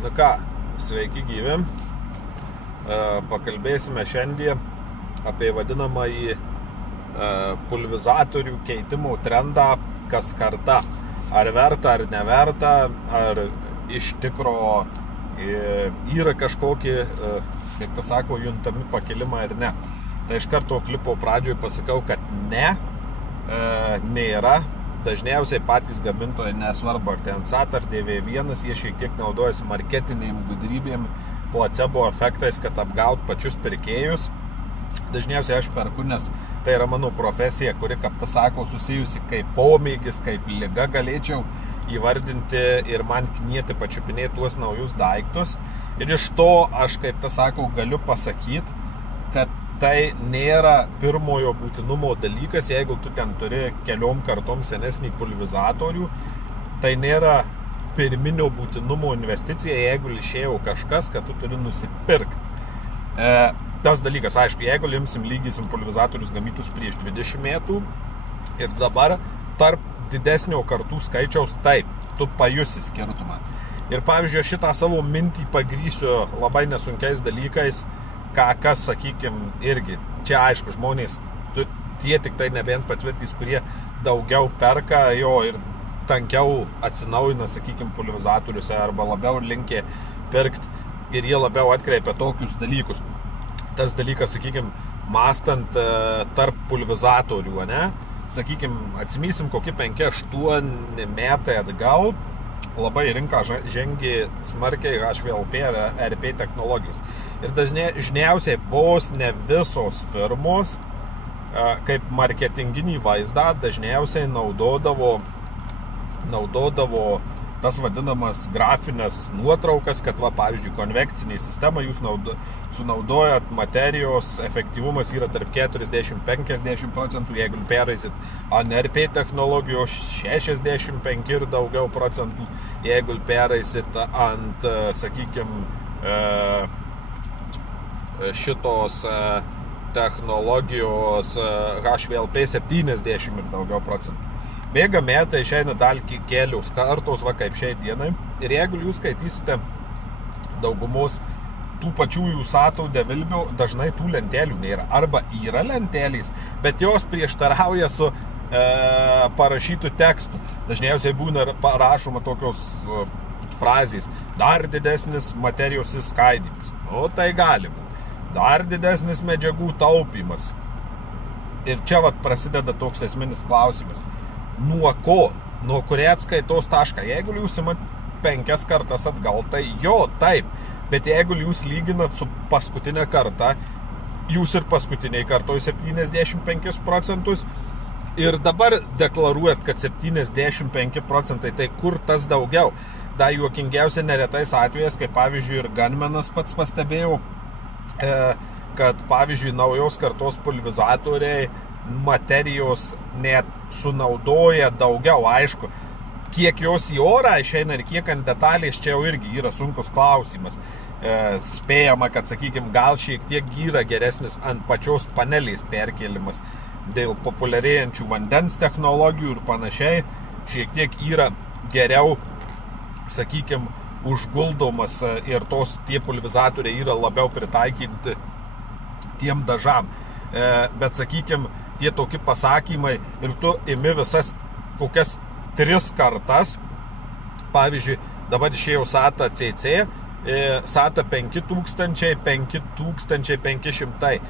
Nu ką, sveiki gyvi. Pakalbėsime šiandien apie vadinamąjį pulverizatorių keitimo trendą kas kartą. Ar verta, ar neverta, ar iš tikro yra kažkokį, kaip tas sako, juntami pakilimą ar ne. Tai iš karto klipo pradžioj pasakau, kad ne, nėra. Dažniausiai patys gamintojai, nesvarbu ar ten SAT ar DV1, jie šiek tiek naudojasi marketinėm gudrybėm, placebo efektais, kad apgaut pačius pirkėjus. Dažniausiai aš perku, nes tai yra mano profesija, kuri, kaip tas sako, susijusi kaip pomėgis, kaip liga galėčiau įvardinti ir man knieti pačiupinėti tuos naujus daiktus. Ir iš to aš, kaip tas sako, galiu pasakyti, kad tai nėra pirmojo būtinumo dalykas, jeigu tu ten turi keliom kartom senesnį pulverizatorių, tai nėra pirminio būtinumo investicija, jeigu išėjo kažkas, kad tu turi nusipirkti. Tas dalykas, aišku, jeigu imsim lygysim pulverizatorius gamytus prieš 20 metų ir dabar tarp didesnio kartų skaičiaus, taip, tu pajusi skirtumą. Ir pavyzdžiui, šitą savo mintį pagrįsiu labai nesunkiais dalykais, kas, sakykim, irgi, čia aišku, žmonės, tie tik tai nebent patvirtys, kurie daugiau perka jo ir tankiau atsinaujina, sakykim, pulverizatoriuose arba labiau linkę pirkti ir jie labiau atkreipia tokius dalykus. Tas dalykas, sakykim, mąstant tarp pulverizatorių, ne? Sakykim, atsimysim kokį 5-8 metai atgal, labai rinka žengė smarkiai HVLP ir RP technologijos. Ir dažniausiai vos ne visos firmos, kaip marketinginį vaizdą, dažniausiai naudodavo tas vadinamas grafinės nuotraukas, kad, pavyzdžiui, konvekciniai sistemą jūs sunaudojat, materijos efektyvumas yra tarp 40-50%, jeigu peraisit ant RP technologijos 65 ir daugiau procentų, jeigu peraisit ant, sakykime, šitos technologijos HVLP 70 ir daugiau procentų. Bėga metai, išeina dar kelios kartos, kaip šiai dienai. Ir jeigu jūs skaitysite daugumos tų pačių jų SAT devilbių, dažnai tų lentelių nėra. Arba yra lentelės, bet jos prieštarauja su parašytų tekstų. Dažniausiai būna parašoma tokios frazės. Dar didesnis materijos išskaidymas. O tai gali būti. Dar didesnis medžiagų taupymas. Ir čia prasideda toks esminis klausimas. Nuo ko? Nuo kurie atskaitos tašką? Jeigu jūs imat 5 kartas atgal, tai jo, taip. Bet jeigu jūs lyginat su paskutinė karta, jūs ir paskutiniai kartoj 75% ir dabar deklaruojat, kad 75%, tai kur tas daugiau? Da juokingiausia neretais atvejais, kaip pavyzdžiui ir Gunmanas pats pastebėjau, kad pavyzdžiui naujos kartos pulverizatoriai materijos net sunaudoja daugiau, aišku, kiek jos į orą išeina ir kiek ant detalės, čia jau irgi yra sunkus klausimas. Spėjama, kad, sakykime, gal šiek tiek yra geresnis ant pačios panelės perkėlimas dėl populiarėjančių vandens technologijų ir panašiai, šiek tiek yra geriau, sakykime, užguldomas ir tie pulverizatoriai yra labiau pritaikinti tiem dažam. Bet, sakykime, tie tokie pasakymai ir tu imi visas kokias 3 kartas, pavyzdžiui, dabar išėjo SAT CC, SAT 5000, 5500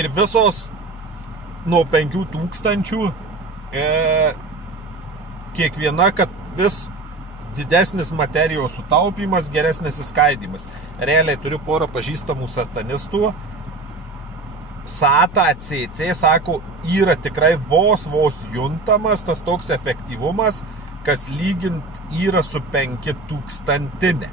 ir visos nuo 5000 kiekviena, kad vis didesnis materijos sutaupimas, geresnis įskaidymas. Realiai turiu porą pažįstamų satanistų. SAT CC, sako, yra tikrai vos juntamas tas toks efektyvumas, kas lygint yra su 5000.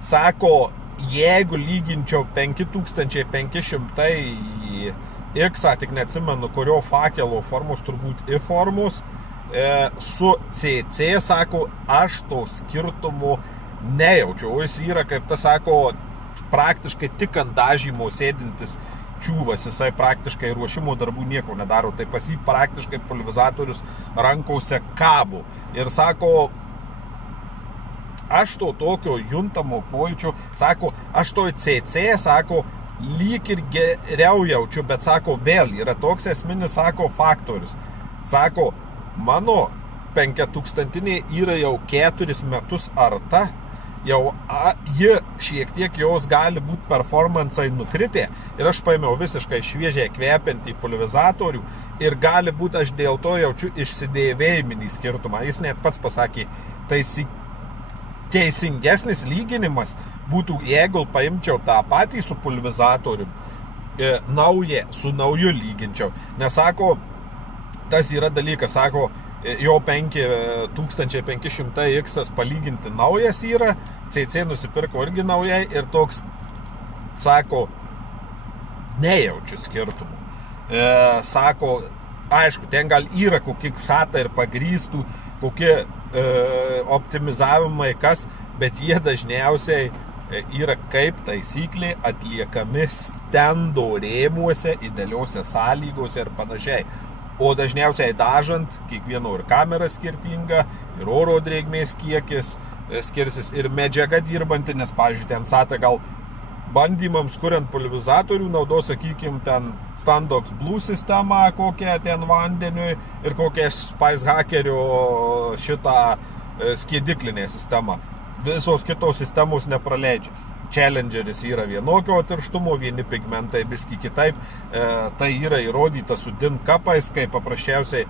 Sako, jeigu lyginčiau 5500 X, tik neatsimenu, kurio fakelo formos, turbūt I formos, su CC, sako, aš to skirtumo nejaučiu. O jis yra, kaip tas sako, praktiškai tik ant dažymo sėdintis čiūvas, jisai praktiškai ruošimo darbų nieko nedaro, tai pas jį praktiškai pulverizatorius rankose kabo. Ir sako, aš to tokio juntamo pojūčio, sako, aš toj CC, sako, lyg ir geriau jaučiu, bet sako, vėl yra toks esminis, sako, faktorius. Sako, mano 5000 yra jau 4 metus arta, jau ji šiek tiek jos gali būti performansai nukritę ir aš paėmiau visiškai šviežiai kvepiantį pulverizatorių ir gali būti aš dėl to jaučiu išsidėvėjiminį skirtumą. Jis net pats pasakė, teisingesnis lyginimas būtų, jeigu paimčiau tą patį su pulverizatorium, su nauju lyginčiau. Nes sako, tas yra dalykas, sako, jo 5500 X palyginti naujas yra, CC nusipirko irgi naujai ir toks, sako, nejaučiu skirtumų. Sako, aišku, ten gal yra kokie ksata ir pagrįstų, kokie optimizavimai kas, bet jie dažniausiai yra kaip taisyklė atliekami stendo rėmuose, idealiuose sąlygose ir panašiai. O dažniausiai dažant, kiekvieno ir kamera skirtinga, ir oro drėgmės kiekis skirsis, ir medžiaga dirbanti, nes, pavyzdžiui, ten SATA gal bandymams, kuriant pulverizatorių, naudos, sakykime, ten Standox Blue sistemą, kokią ten vandeniui, ir kokią Spice Hackerio šitą skiediklinę sistemą. Visos kitos sistemos nepraleidžia. Challengeris yra vienokio tirštumo, vieni pigmentai biski kitaip. Tai yra įrodyta su DIN kapais, kai paprasčiausiai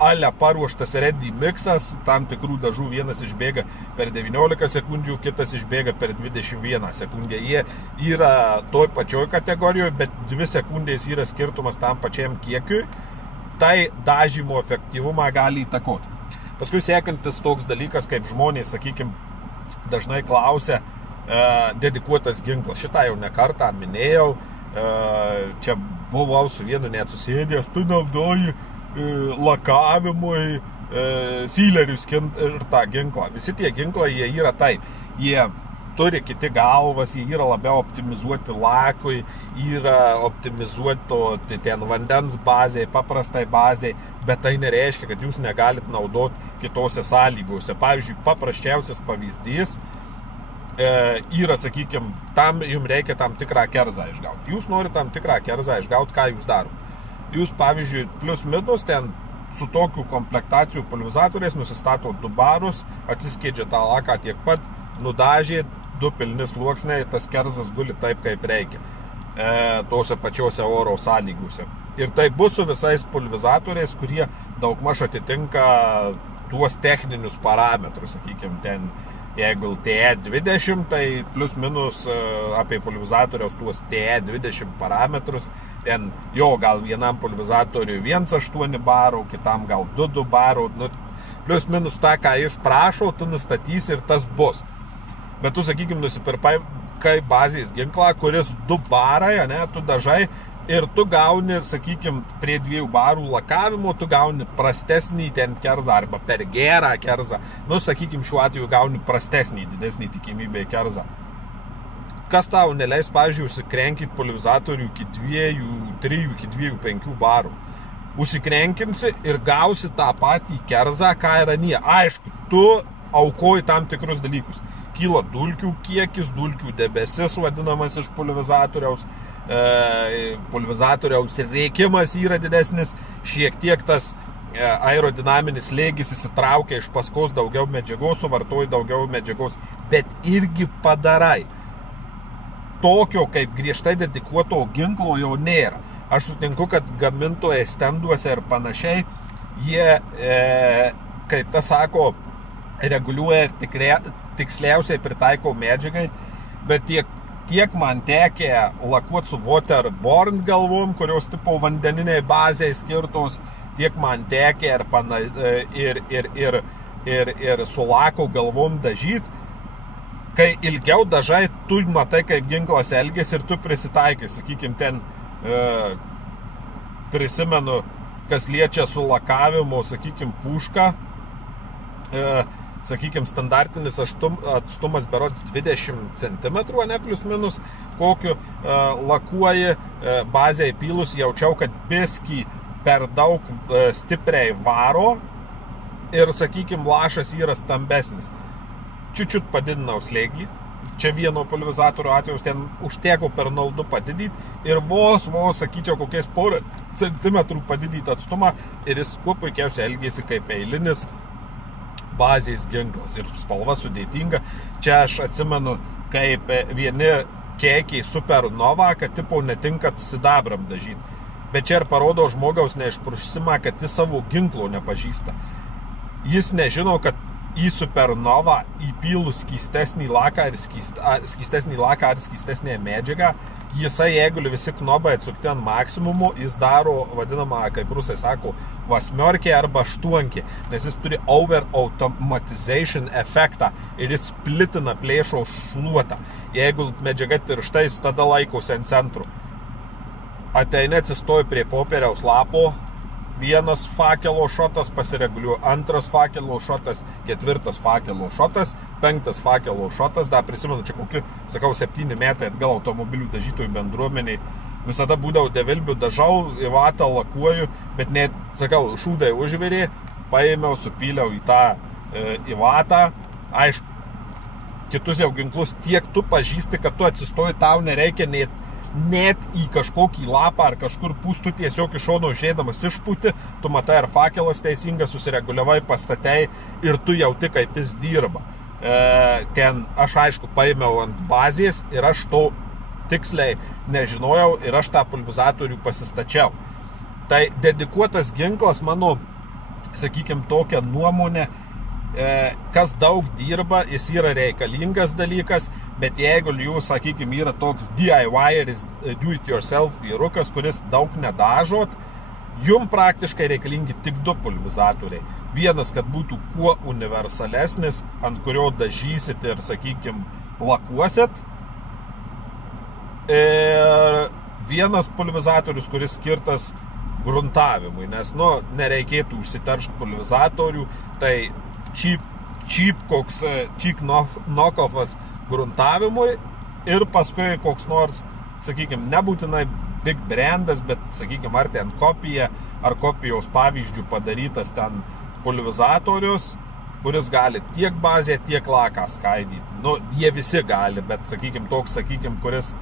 ale paruoštas ready mixas, tam tikrų dažų vienas išbėga per 19 sekundžių, kitas išbėga per 21 sekundę. Jie yra toj pačioj kategorijoje, bet 2 sekundės yra skirtumas tam pačiam kiekiui. Tai dažymo efektyvumą gali įtakoti. Paskui sekantis toks dalykas, kaip žmonės, sakykime, dažnai klausia dedikuotas ginklas. Šitą jau ne kartą minėjau. Čia buvau su vienu net susėdęs, tu naudoji lakavimui sealerius ir tą ginklą. Visi tie ginklai, jie yra taip. Jie turi kiti galvas, jie yra labiau optimizuoti lakui, yra optimizuoti ten vandens bazėje, paprastai bazėje, bet tai nereiškia, kad jūs negalit naudoti kitose sąlygose. Pavyzdžiui, paprasčiausias pavyzdys yra, sakykime, tam jums reikia tam tikrą kerzą išgauti. Jūs norite tam tikrą kerzą išgauti, ką jūs darot? Jūs, pavyzdžiui, plius minus ten su tokiu komplektacijų pulverizatoriais nusistato 2 barus, atsiskiedžia tą laką tiek pat, nudažė 2 pilni sluoksniai, tas kerzas guli taip, kaip reikia, tose pačiose oro sąlygose. Ir tai bus su visais pulverizatoriais, kurie daugmaž atitinka tuos techninius parametrus, sakykime, ten, jeigu TE20, tai plius minus apie pulverizatoriaus tuos TE20 parametrus, ten jo gal vienam pulverizatoriui 1,8 barų, kitam gal 2 barų, plius minus tą, ką jis prašo, tu nustatysi ir tas bus. Bet tu, sakykime, nusipirkai bazės ginklą, kuris 2 barai, tu dažai ir tu gauni, sakykime, prie 2 barų lakavimo, tu gauni prastesnį ten kerzą arba per gerą kerzą. Sakykime, šiuo atveju gauni prastesnį, didesnį tikimybę kerzą. Kas tau neleis, pavyzdžiui, užsikrenkyti pulverizatorių iki 3, iki 2-5 barų. Užsikrenkinsi ir gausi tą patį kerzą, ką yra nie. Aišku, tu aukoji tam tikrus dalykus. Kyla dulkių kiekis, dulkių debesis vadinamas iš pulverizatoriaus. Pulverizatoriaus rėkimas yra didesnis, šiek tiek tas aerodinaminis slėgis įsitraukia iš paskos daugiau medžiagos, suvartoji daugiau medžiagos, bet irgi padarai. Tokio kaip griežtai dedikuoto ginklo jau nėra. Aš sutinku, kad gamintojai stenduose ir panašiai, jie, kaip tas sako, reguliuoja ir tiksliausiai pritaiko medžiagai, bet tiek man tekė lakuoti su waterborne galvom, kurios tipo vandeniniai bazėje skirtos, tiek man tekė ir su lako galvom dažyti. Kai ilgiau dažai, tu matai, kaip ginklas elgėsi ir tu prisitaikai. Sakykime, ten prisimenu, kas liečia su lakavimu, sakykime, pušką. Sakykime, standartinis atstumas berods 20 cm, ne plius minus, kokiu lakuoji bazę įpylus, jaučiau, kad biskį per daug stipriai varo ir, sakykime, lašas yra stambesnis. Čiučiut padidinau slėgį. Čia vieno pulverizatorių atveju ten užteko per 0,2 padidyti ir vos, sakyčiau, kokiais porą centimetrų padidyti atstumą ir jis kuo puikiausiai elgėsi kaip eilinis bazės ginklas ir spalva sudėtinga. Čia aš atsimenu, kaip vieni kiekiai Supernova, kad tipo netinka sidabram dažyti. Bet čia ir parodo žmogaus neišprusimą, kad jis savo ginklo nepažįsta. Jis nežino, kad į Supernova įpylus skystesnį laką ar skystesnę medžiagą, jisai, jeigu visi knobai atsukti ant maksimumo, jis daro, vadinamą, kaip rusai sako, vasmiorkė arba aštuonkė, nes jis turi over automatization efektą ir jis plitina plėšo šluotą. Jeigu medžiaga tiršta, jis tada laikosi ant centrų. Ateini, atsistoji prie popieriaus lapo, vienas fakelo šotas pasireguliuoja, antras fakelo šotas, ketvirtas fakelo šotas, penktas fakelo šotas, dar prisimenu, čia kokiu, sakau, 7 metai atgal automobilių dažytojų bendruomeniai, visada būdavau devilbių, dažau, į vatą lakuoju, bet net, sakau, šūdai užvirė, paėmiau, supyliau į tą į vatą, aišku, kitus jau ginklus tiek tu pažįsti, kad tu atsistoji, tau nereikia net į kažkokį lapą ar kažkur pūstų tiesiog iš šono išėdamas išpūti, tu matai, ar fakelas teisingas, susireguliavai, pastatei ir tu jauti, kaip jis dirba. Ten aš, aišku, paėmiau ant bazės ir aš to tiksliai nežinojau ir aš tą pulverizatorių pasistačiau. Tai dedikuotas ginklas, mano, sakykime, tokia nuomonė, kas daug dirba, jis yra reikalingas dalykas, bet jeigu jūs, sakykime, yra toks DIY-eris, do-it-yourself vyrukas, kuris daug nedažot, jums praktiškai reikalingi tik 2 pulverizatoriai. Vienas, kad būtų kuo universalesnis, ant kurio dažysit ir, sakykime, lakuosit. Ir vienas pulverizatorius, kuris skirtas gruntavimui, nes, nereikėtų užsiteršti pulverizatorių, tai cheap knockoffas gruntavimui ir paskui koks nors, sakykime, nebūtinai big brandas, bet, sakykime, ar ten kopija, ar kopijos pavyzdžių padarytas ten pulverizatorius, kuris gali tiek bazę, tiek laką skaidyti. Jie visi gali, bet, sakykime, toks, sakykime, kuris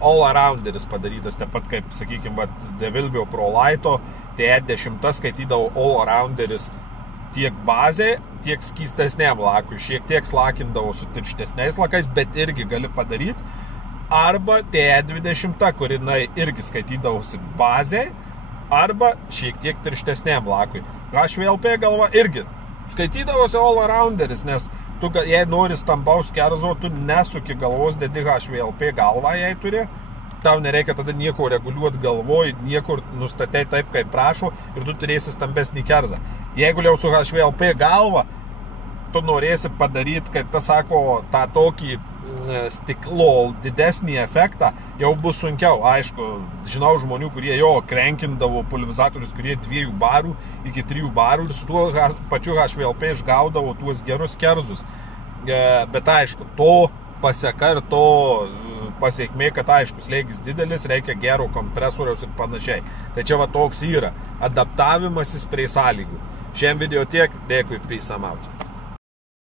all-arounderis padarytas, taip pat kaip, sakykime, Devilbio ProLighto, TE10 skaitydavo all-arounderis tiek bazė, tiek skystesniam lakui, šiek tiek slakindavo su tirštesniais lakais, bet irgi gali padaryti. Arba TE20, kuri irgi skaitydavosi bazė, arba šiek tiek tirštesniam lakui. HVLP galva irgi skaitydavosi all-arounderis, nes tu, jei nori stambaus kerzo, tu nesuki galvos, dedi HVLP galvą, jei turi. Tau nereikia tada nieko reguliuoti galvoj, niekur nustatei taip, kaip prašo, ir tu turėsi stambesnį kerzą. Jeigu jau su HVLP galva, tu norėsi padaryti, kaip tas sako, tą tokį stiklo didesnį efektą, jau bus sunkiau. Aišku, žinau žmonių, kurie krenkindavo pulverizatorius, kurie 2 barų iki 3 barų ir su tuo pačiu HVLP išgaudavo tuos gerus kerzus. Bet aišku, to paseka ir to pasiekmė, kad aišku, slėgis didelis, reikia gero kompresoriaus ir panašiai. Tai čia toks yra adaptavimasis prie sąlygų. Šiandien video tiek, dėkui, peace out.